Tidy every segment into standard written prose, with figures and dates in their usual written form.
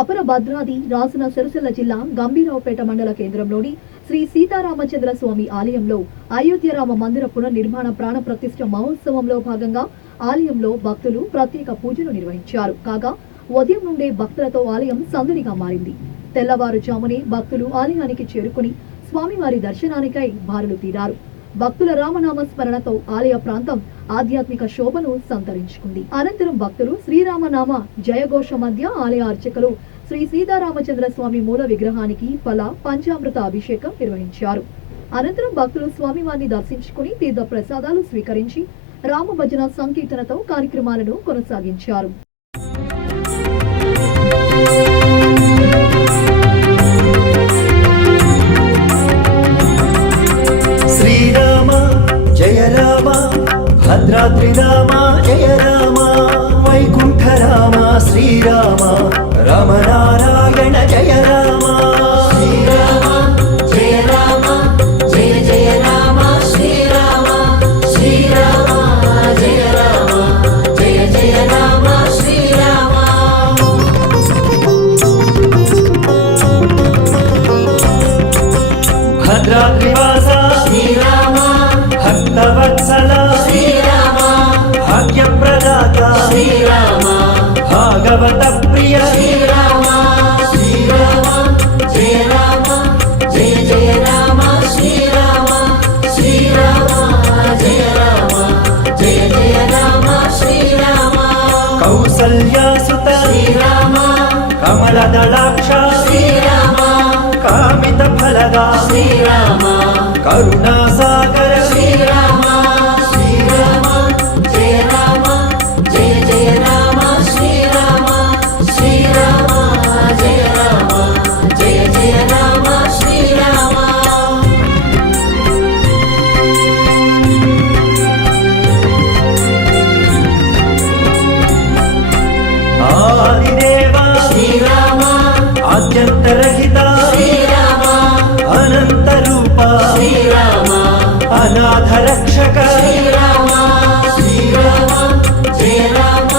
అపర భద్రాది రాజన సిరిసిల్ల జిల్లా గంభీరావుపేట మండల కేంద్రంలోని శ్రీ సీతారామచంద్ర స్వామి ఆలయంలో అయోధ్య రామ మందిర పునర్నిర్మాణ ప్రాణ ప్రతిష్ఠ మహోత్సవంలో భాగంగా ఆలయంలో భక్తులు ప్రత్యేక పూజలు నిర్వహించారు. కాగా ఉదయం నుండే భక్తులతో ఆలయం సందడిగా మారింది. తెల్లవారుజామునే భక్తులు ఆలయానికి చేరుకుని స్వామివారి దర్శనానికై బారులు తీరారు. భక్తుల రామనామ స్మరణతో ఆలయ ప్రాంతం ఆధ్యాత్మిక శోభను సంతరించుకుంది. అనంతరం భక్తులు శ్రీరామనామ జయఘోష మధ్య ఆలయ అర్చకులు శ్రీ సీతారామచంద్ర స్వామి మూల విగ్రహానికి ఫల పంచామృత అభిషేకం నిర్వహించారు. అనంతరం భక్తులు స్వామివారిని దర్శించుకుని తీర్థ ప్రసాదాలు స్వీకరించి రామ భజన సంకీర్తనతో కార్యక్రమాలను కొనసాగించారు. భద్రాద్రి రామ జయ రామ వైకుంఠ రామ శ్రీరామ రామనారాయణ జయ రామ శ్రీరామ జయ రామ జయ జయ రామ శ్రీరామ శ్రీరామ జయ రామ జయ జయ రామ శ్రీరామ భద్రాద్రి వాస శ్రీరామ భక్తవత్సల భాగ్యప్రదాత శ్రీరామ భాగవత ప్రియ శ్రీరామ శ్రీరామ జయ రామ జయ జయ రామ శ్రీరామ శ్రీరామ జయ రామ జయ జయ రామ శ్రీరామ కౌసల్యాసుత శ్రీరామ కమలదళాక్ష శ్రీరామ కామిత ఫలదా శ్రీరామ కరుణాసాగర శ్రీరామ అత్యంతరహిత శ్రీరామ అనంత రూప శ్రీరామ అనాథ రక్షక శ్రీరామ శ్రీరామ జయ రామ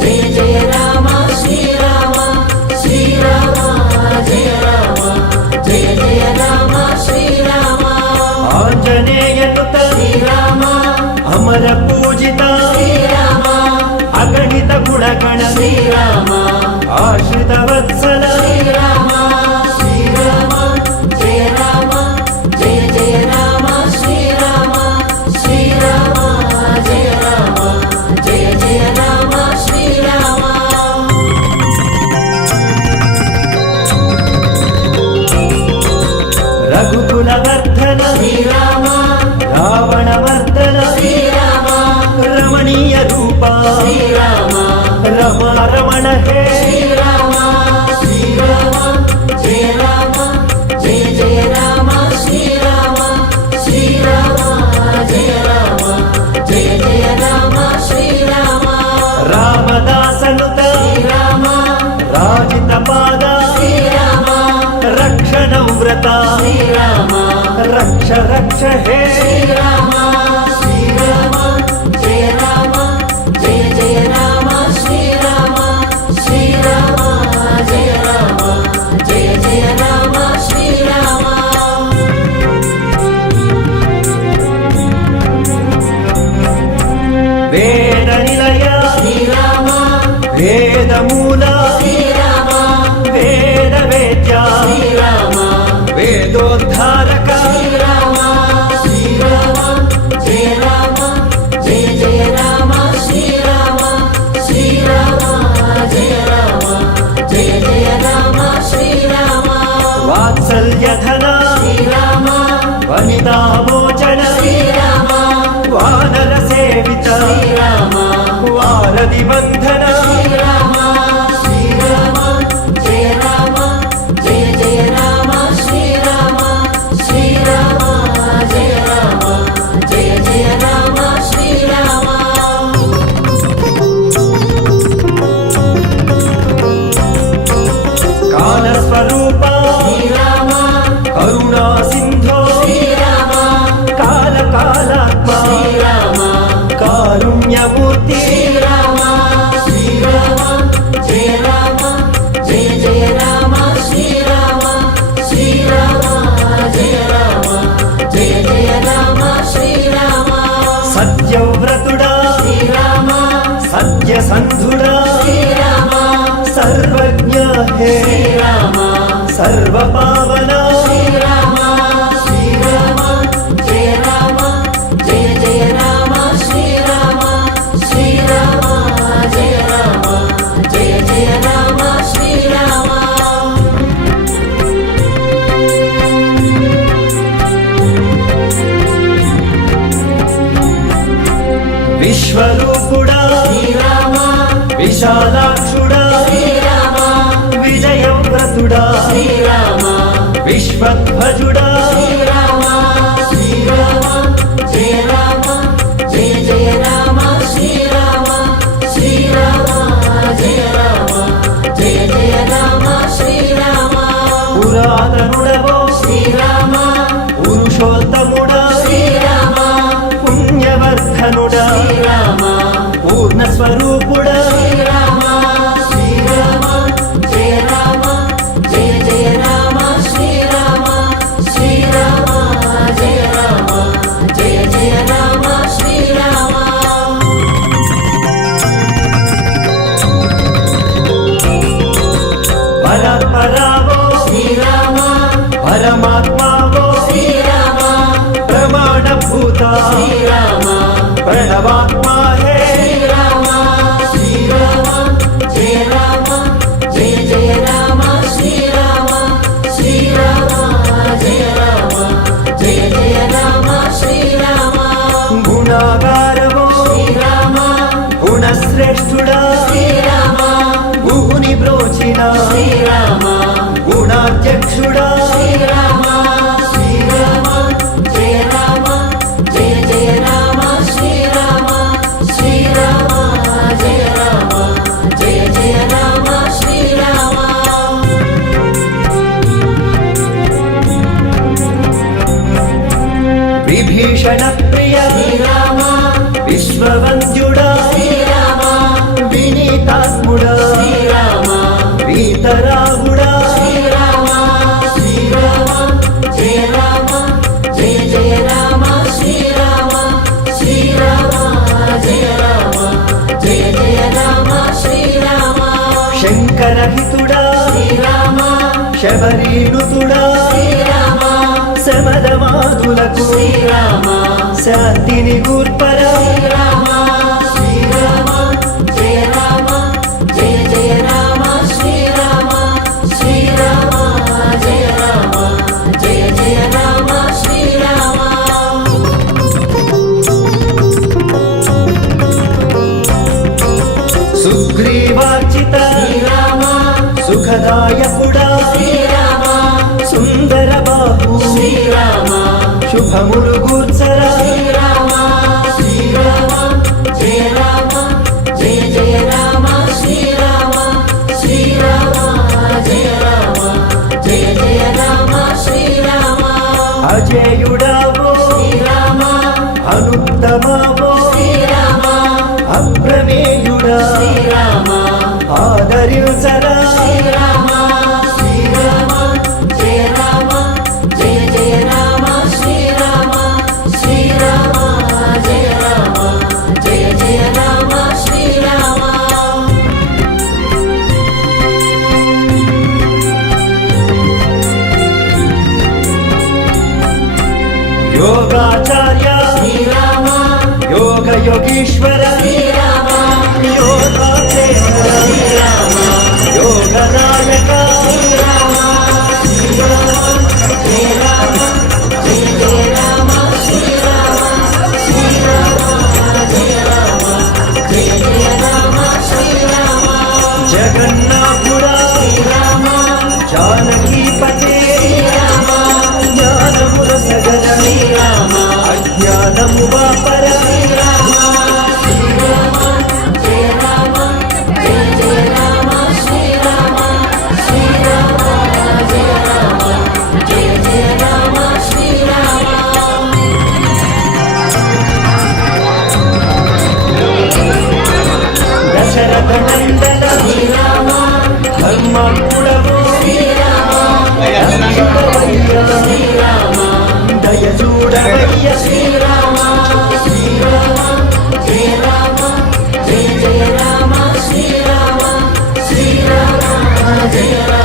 జయ జయ రామ శ్రీరామ శ్రీరామ జయ రామ జయ జయ రామ శ్రీరామ ఆంజనేయనుత శ్రీరామ అమర పూజిత శ్రీరామ అగణిత గుణగణ శ్రీరామ ఆశ్రిత వత్సల శ్రీరామ శ్రీరామ జయ రామ జయ జయ రామ శ్రీరామ శ్రీరామ జయ రామ జయ జయ రామ శ్రీరామ రఘుకుల వర్ధన శ్రీరామ రావణ వర్ధన శ్రీరామ రమణీయ రూప శ్రీరామ రమ రమణ హే శ్రీరామ శ్రీరామ జయ రామ జయ జయ రామ శ్రీరామ శ్రీరామ జయ రామ జయ జయ రామ శ్రీరామ రామదాసనుత శ్రీరామ రాజిత పాద శ్రీరామ రక్షణ వ్రత శ్రీరామ రక్ష రక్ష హే శ్రీరామ శ్రీరామ జయ రామ జయ జయ రామ శ్రీరామ శ్రీరామ జయ రామ జయ జయ రామ శ్రీరామ వేద నిలయ శ్రీరామ వేద మూల శ్రీరామ వేద వేద్య శ్రీరామ వేదోద్ధారక శ్రీరామ శ్రీరామ జయ రామ జయ జయ రామ శ్రీరామ శ్రీరామ జయ రామ జయ జయ రామ శ్రీరామ వాత్సల్యధన శ్రీరామ వనితామోచన శ్రీరామ వానర సేవిత శ్రీరామ వారధి బంధన శ్రీరామ శ్రీరామ జయ రామ జయ జయ రామ శ్రీరామ శ్రీరామ జయ రామ జయ జయ రామ శ్రీరామ కాల స్వరూప శ్రీరామ కరుణా సింధో శ్రీరామ కాల కాలాత్మ శ్రీరామ కారుణ్యమూర్తి శ్రీరామ हे శ్రీరామ सर्वपावन శ్రీరామ శ్రీరామ జయ రామ జయ జయ రామ శ్రీరామ శ్రీరామ జయ రామ జయ జయ రామ శ్రీరామ విశ్వరూపుడా శ్రీరామ విశాలాక్షుడా శ్రీరామ విజయవ్రతుడా శ్రీరామ విశ్వధ్వజుడా శ్రీరామ శ్రీరామ జయ రామ జయ జయ రామ శ్రీరామ శ్రీరామ జయ రామ జయ జయ రామ శ్రీరామ పురాతనుడవో శ్రీరామ పురుషోత్తముడా శ్రీరామ పుణ్యవర్ధనుడా శ్రీరామ పూర్ణస్వరూపుడా శ్రీరామ శ్రీరామ జయ రామ జయ జయ రామ శ్రీరామ శ్రీరామ జయ రామ జయ జయ రామ శ్రీరామ పరపరావో శ్రీరామ పరమాత్మావో శ్రీరామ ప్రమాణభూత శ్రీరామ ప్రణవాత్మా హే శ్రీరామ శ్రీరామ జయ రామ జయ జయ రామ శ్రీరామ శ్రీరామ జయ రామ జయ జయ రామ శ్రీరామ గుణాగారవో శ్రీరామ గుణశ్రేష్ఠుడా శ్రీరామ గుహుని బ్రోచిన శ్రీరామ గుణాధ్యక్షుడా శ్రీరామ శ్రీరామ జయ రామ జయ జయ రామ శ్రీరామ శ్రీరామ జయ రామ జయ జయ రామ శ్రీరామ విభీషణ ప్రియ శ్రీరామ విశ్వవంద్యుడా శ్రీరామ వినీతాత్ముడా శ్రీరామ వీతరాగుడా శ్రీరామ శ్రీరామ జయ రామ జయ జయ రామ శ్రీరామ శ్రీరామ జయ రామ జయ జయ రామ శ్రీరామ శంకరహితుడా శ్రీరామ శబరీనుతుడా శ్రీరామ శమదమాతులకు శ్రీరామ శాంతిని గూర్పరా శ్రీరామ శ్రీరామ జయ రామ జయ జయ రామ శ్రీరామ శ్రీరామ జయ రామ జయ జయ రామ శ్రీరామ సుగ్రీవార్చిత శ్రీరామ సుఖదాయకుడా శ్రీరామ సుందర బాహు శ్రీరామ శుభములు గూర్చరా శ్రీరామ శ్రీరామ జయ రామ జయ జయ రామ శ్రీరామ శ్రీరామ జయ రామ జయ జయ రామ శ్రీరామ అజేయుడావో శ్రీరామ అనుత్తమావో శ్రీరామ అప్రమేయుడా శ్రీరామ ఆదరించరా శ్రీరామ శ్రీరామ జయ రామ జయ జయ రామ శ్రీరామ శ్రీరామ జయ రామ జయ జయ రామ శ్రీరామ యోగాచార్య శ్రీరామ యోగ యోగీశ్వర శ్రీరామ యోగాచార్య శ్రీరామ యోగ నాయక శ్రీరామ శ్రీరామ జయ రామ జయ జయ రామ శ్రీరామ శ్రీరామ జయ రామ జయ జయ రామ శ్రీరామ జగన్నాథుడా శ్రీరామ జానకీపతే శ్రీరామ జ్ఞానముల సగర శ్రీరామ అజ్ఞానము వాపర శ్రీరామ శ్రీరామ జయ రామ జయ జయ రామ శ్రీరామ శ్రీరామ జయ రామ జయ జయ రామ శ్రీరామ దశరథ నందన శ్రీరామ ధర్మాత్ముడవో శ్రీరామ శ్రీరామ దయ చూడవయ్య శ్రీరామ శ్రీరామ జయ రామ జయ జయ రామ శ్రీరామ శ్రీరామ జయ రామ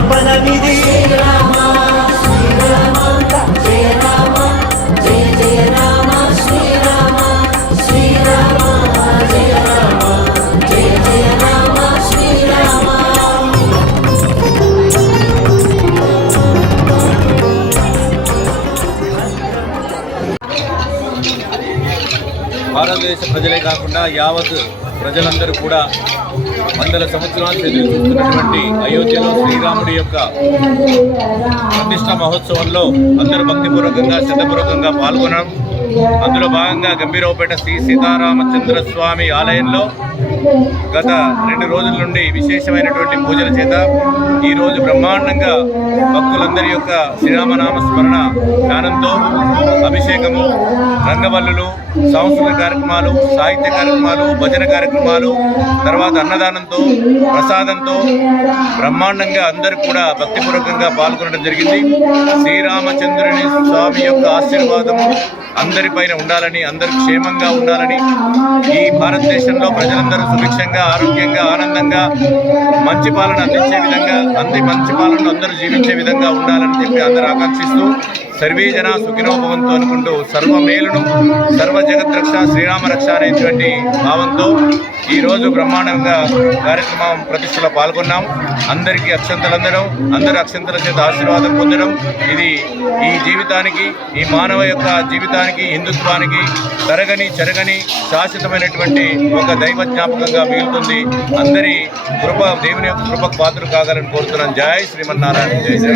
క్షమాపణమిది శ్రీరామ శ్రీరామ జయ రామ జయ జయ రామ శ్రీరామ శ్రీరామ జయ రామ జయ జయ రామ శ్రీరామ. భారతదేశ ప్రజలే కాకుండా యావత్ ప్రజలందరూ కూడా వందల సంవత్సరాలు ఎదురు చూస్తున్నటువంటి అయోధ్యలో శ్రీరాముడి యొక్క ప్రతిష్ఠా మహోత్సవంలో అందరూ భక్తిపూర్వకంగా శ్రద్ధపూర్వకంగా పాల్గొనడం, అందులో భాగంగా గంభీరావుపేట శ్రీ సీతారామచంద్ర స్వామి ఆలయంలో గత 2 రోజుల నుండి విశేషమైనటువంటి పూజల చేత ఈరోజు బ్రహ్మాండంగా భక్తులందరి యొక్క శ్రీరామనామ స్మరణ ధ్యానంతో అభిషేకము, రంగవల్లులు, సాంస్కృతిక కార్యక్రమాలు, సాహిత్య కార్యక్రమాలు, భజన కార్యక్రమాలు, తర్వాత అన్నదానంతో ప్రసాదంతో బ్రహ్మాండంగా అందరూ కూడా భక్తిపూర్వకంగా పాల్గొనడం జరిగింది. శ్రీరామచంద్రుని స్వామి యొక్క ఆశీర్వాదము అందరిపైన ఉండాలని, అందరూ క్షేమంగా ఉండాలని, ఈ భారతదేశంలో ప్రజలందరూ సుభిక్షంగా, ఆరోగ్యంగా, ఆనందంగా మంచి పాలన అందించే విధంగా, మంచి పాలన అందరూ జీవించే విధంగా ఉండాలని చెప్పి అందరూ ఆకాంక్షిస్తూ సర్వే జన సుఖినో భవంతు అనుకుంటూ సర్వ మేలును సర్వ జగద్రక్ష శ్రీరామ రక్ష అనేటువంటి భావంతో ఈరోజు బ్రహ్మాండంగా కార్యక్రమం ప్రతిష్టలో పాల్గొన్నాం. అందరికీ అక్షంతలు అందడం, అందరి అక్షంతల చేత ఆశీర్వాదం పొందడం, ఇది ఈ జీవితానికి, ఈ మానవ యొక్క జీవితానికి, హిందుత్వానికి తరగని చెరగని శాశ్వతమైనటువంటి ఒక దైవ జ్ఞాపకంగా మిగులుతుంది. అందరి కృప, దేవుని యొక్క కృపకు పాత్రలు కాగలని కోరుతున్నాను. జై శ్రీమన్నారాయణ. జై జై.